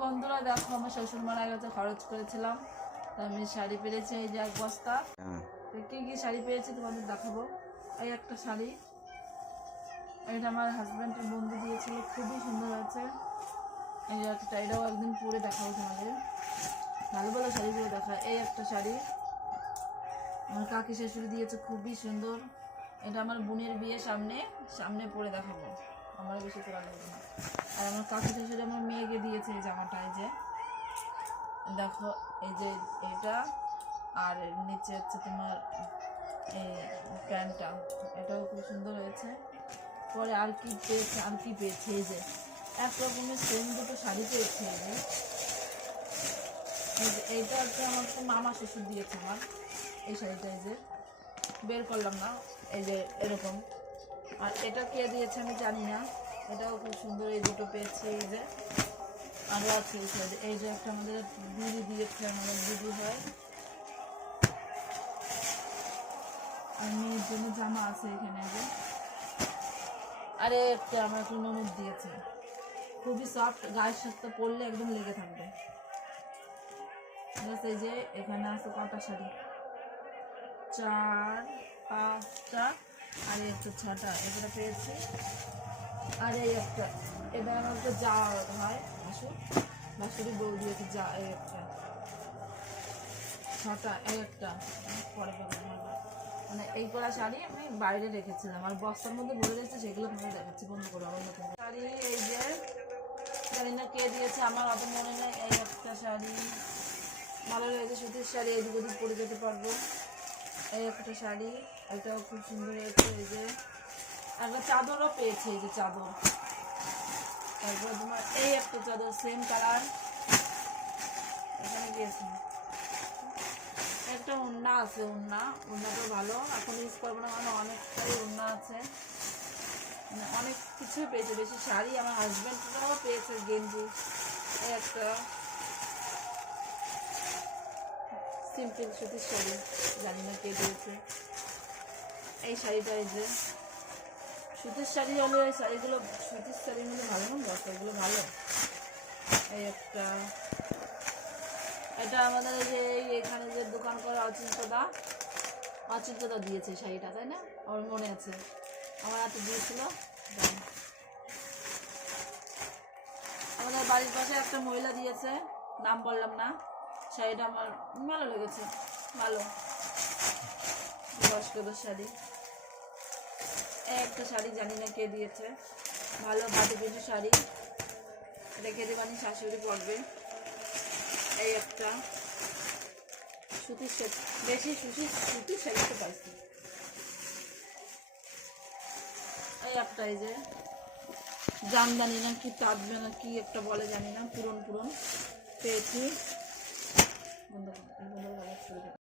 বন্ধুরা দেখো আমার শ্বশুর মারা গেছে খরচ করেছিলাম। তো আমি শাড়ি পেরেছি এই যে এক বস্তা। হ্যাঁ। তো কি কি শাড়ি পেয়েছি তোমাদের দেখাবো। এই একটা শাড়ি। এটা আমার হাজব্যান্ডের বন্ধু দিয়েছিল খুবই সুন্দর হয়েছে। এই যে একটা এটাও একদিন পরে দেখাবো তোমাদের। ভালো ভালো শাড়িগুলো দেখা এই একটা শাড়ি আমার কাকি শাশুড়ি দিয়েছে খুবই সুন্দর। এটা আমার বোনের বিয়ে সামনে সামনে পরে দেখাবো। আমার বেশি করা লাগবে না আর আমার কাকি শাশুড়ি আমার মেয়েকে দিয়েছে এই জামাটা এই যে, দেখো, এই যে এটা, আর নিচে হচ্ছে তোমার এই প্যান্টটা। এটাও খুব সুন্দর হয়েছে। পরে আর কি পেয়েছে, আর কি পেয়েছে, এই যে, এক রকমের সেম দুটো শাড়ি পেয়েছে এই যে। এই যে, এইটা হচ্ছে আমার মামা শ্বশুর দিয়েছে আমার, এই শাড়িটা এই যে। বের করলাম না, এই যে এরকম। আর এটা কে দিয়েছে আমি জানি না। এটাও খুব সুন্দর, এই দুটো পেয়েছি, এই যে। আরও আছে এই সাইডে। এই যে একটা আমাদের দিদি দিয়েছে আমাদের দিদি হয়। আর মেয়ের জন্য জামা আছে এখানে যে। আরে একটা আমার একটা ননদ দিয়েছে। খুবই সফট গায়ের সাথে পরলে একদম লেগে থাকবে। এই যে এখানে আছে কটা শাড়ি। চার, পাঁচটা। আর একটা ছটা এটা পেয়েছি। আর এই একটা, এটা আমার একটা যা হয় আসুন বাসুরি বউ দিয়েছে, যা এই একটা। ছটা, এই একটা। পরে পরে মানে এই করা শাড়ি আমি বাইরে রেখেছিলাম। আর বস্তার মধ্যে ভরে রেখেছি সেগুলো তোমাকে দেখাচ্ছি, বন্ধ করো নতুন শাড়ি, এই যে জানি না কে দিয়েছে, আমার অত মনে নেই, এই একটা শাড়ি। ভালো লেগেছে সুতির শাড়ি, এদিক ওদিক পরে যেতে পারব। এই একটা শাড়ি, এটাও খুব সুন্দর হয়েছে, এই যে। একটা চাদরও পেয়েছে, এই যে চাদর। তারপরে তোমার এই একটা চাদর সেম কালার এখানে গিয়েছে। একটা উন্না আছে উন্না উন্নাটা ভালো। এখন ইউজ করব না, কারণ অনেকটাই উন্না আছে। মানে অনেক কিছুই পেয়েছে। বেশি শাড়ি আমার হাজব্যান্ডরাও পেয়েছে গেঞ্জি। এই একটা। সিম্পল সুতির শাড়ি, জানি না কে দিয়েছে। এই শাড়িটা এই যে, সুতির শাড়ি হলে এই শাড়িগুলো, সুতির শাড়ির মধ্যে ভালো না? এগুলো ভালো? এই একটা, এটা আমাদের যে এখানে যে দোকান করে অচিন্তদা অচিন্তদা দিয়েছে শাড়িটা, তাই না? আমার মনে আছে। আমার হাতে দিয়েছিল। আমাদের বাড়ির পাশে একটা মহিলা দিয়েছে, নাম বললাম না। শাড়িটা আমার ভালো লেগেছে, ভালো। বয়স্কদের শাড়ি। একটা শাড়ি জানি না কে দিয়েছে, ভালো বাটি পিছু শাড়ি। রেখে দেবানি শাশুড়ি পরবে। এই একটা। সুতির শাড়ি, বেশি সুতির সুতির শাড়ি তো পাইছি। এই একটা এই যে, জামদানি না কি তাঁতবে না কি একটা বলে জানি না, পুরন পুরন। পেয়েছি। বন্ধ কর, এই বন্ধ কর, আবার চলে যাবে।